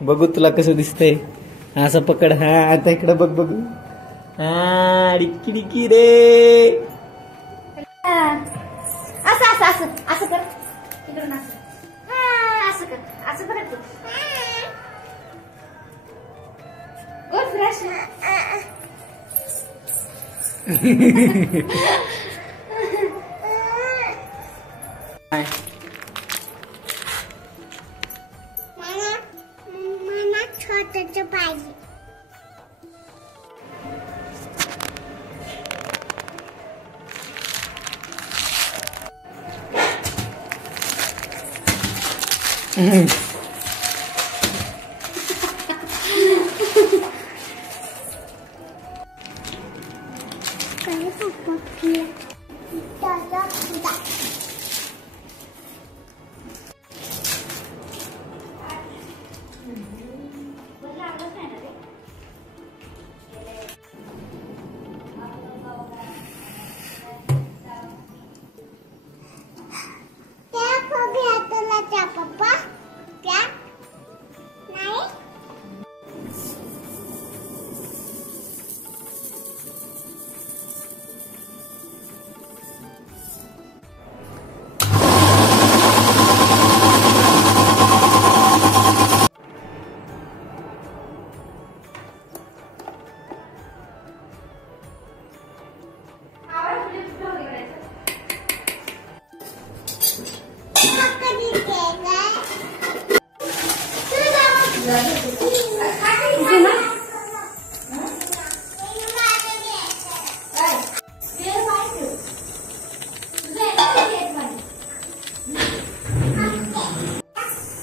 बघू तुला कसं दिसतंय. असं पकड. हा आता इकडे बघ बघू. हा डिक्की डिक्की रे. असं असं असं असं कर इकडून असं. हा असं कर असं कर तू. Good fresh. मला छोटं पाहिजे.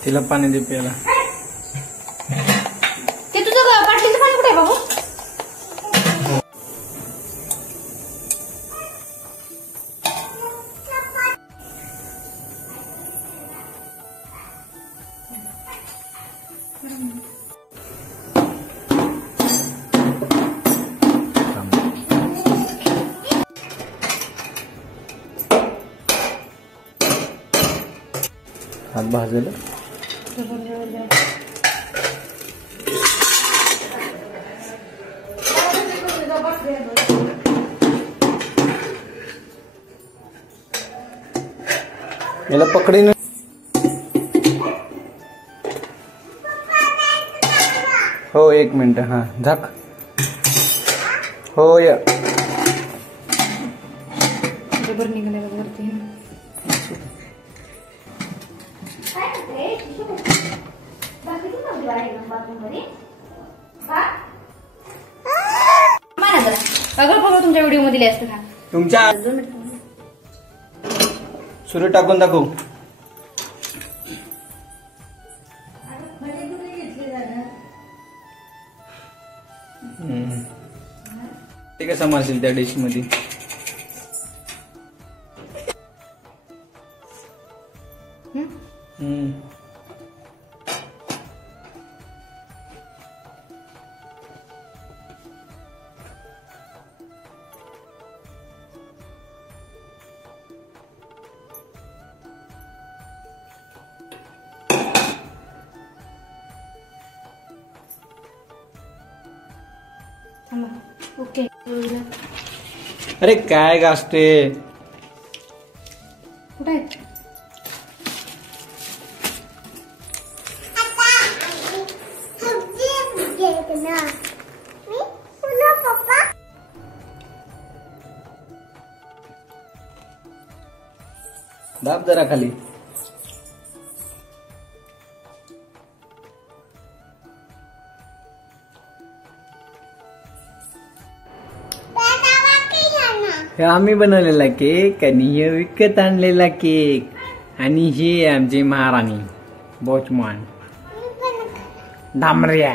तिला पाणी दे प्यायला. ते तुझं बाटलीचं पाणी कुठे आहे बाबू? हात भाजलेला. याला पकडीन. हो 1 मिनिट. हा झाक. हो या जबर निघाले वरती. तुमच्या व्हिडिओ मध्ये असतं का? तुमच्या सुरू टाकून दाखव. ते कसं मारशील त्या डिश मध्ये? ओके. अरे काय गाजते? कुठे आहेत? दाब जरा खाली. हे आम्ही बनवलेला केक आणि हे विकत आणलेला केक. आणि हे आमची महाराणी बोचमान डांबऱ्या.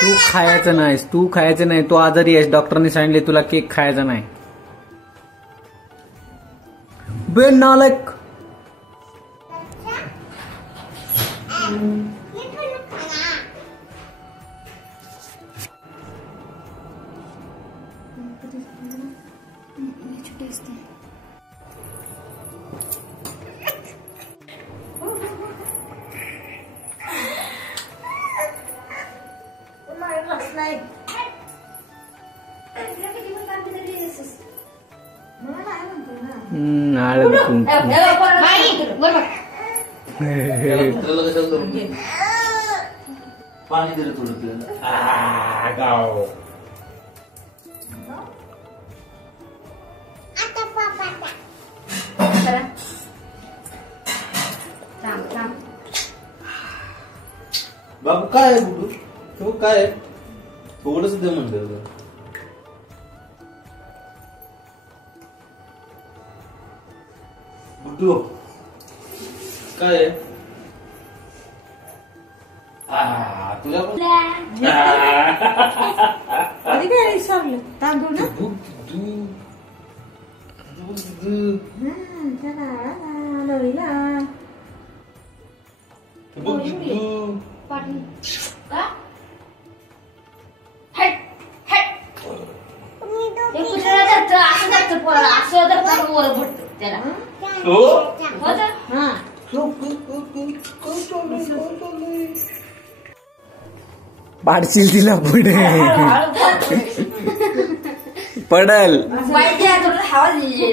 तू खायचं नाहीस. तू खायचं नाही. तू आजारी आहेस. डॉक्टरने सांगितले तुला केक खायचा नाही. बे नालायक. नाही. किती पण काम केलं तरी असंच. मला नाही म्हणतो ना. हळद कुंकू बाई, बरोबर. पाणी दिलं थोडं चला. थांब थांब. बाबू काय आहे बुडू तो काय आहे? थोडंच दे म्हणलं बुड्डू काय आहे? तुझ्या पण आधी काय विसरलं तांदूळ ना. लवीला पाणी. का? हट, हट. ते कुत्र्याला धरतं, असं धरतं पोराला, असं धरतं वर पडतं त्याला. हो तर? हा पाडशील तिला पुढे हळू बोल. पडल. बाई द्या, थोडं हवा दिली.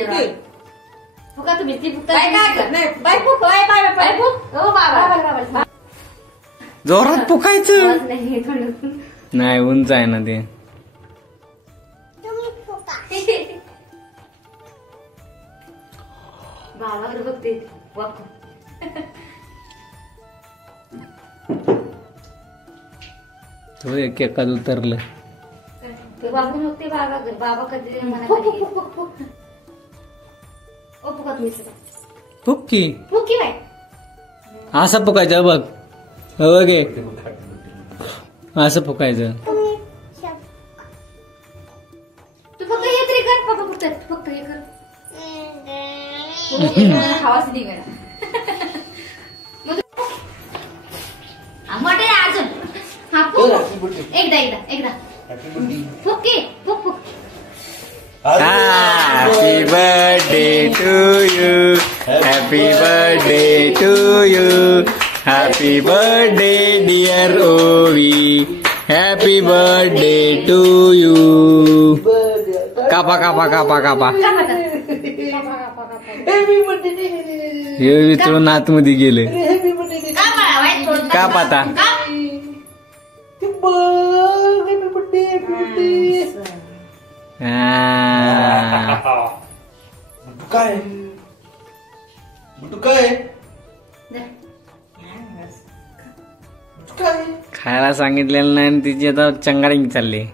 फुका तुम्ही ती फुका. बाई काय कर? नाही बाय फुक बाय बाय बाई फुक. हो बाबा. जोरात पुकायचं आवाज नाही, थोडं. नाही उंच आहे ना ते. बाबाकडे बघते वाकू. तो एक एकाच उतरलं. ते वाकून बघते बाबाकडे. बाबा कधी मला कधी ओ फुका तुम्ही फुक्की फुकी बाई. असं फुकायचं बघ. बघ हे. असं फुकायचं. तू फक्त हे तरी कर. पप्पा फक्त हे कर. हवाच निघाला. मोठे अजून. हा फुक. एकदा फुक फुक फुक. Happy birthday to you. Happy birthday to you. Happy birthday dear Ovi. Happy birthday to you. कापा कापा कापा कापा. हे विचारून आतमध्ये गेले. काप आता. बुड्डू काय बुड्डू काय खायला सांगितलेलं नाही आणि तिची आता चंगाळी चालली.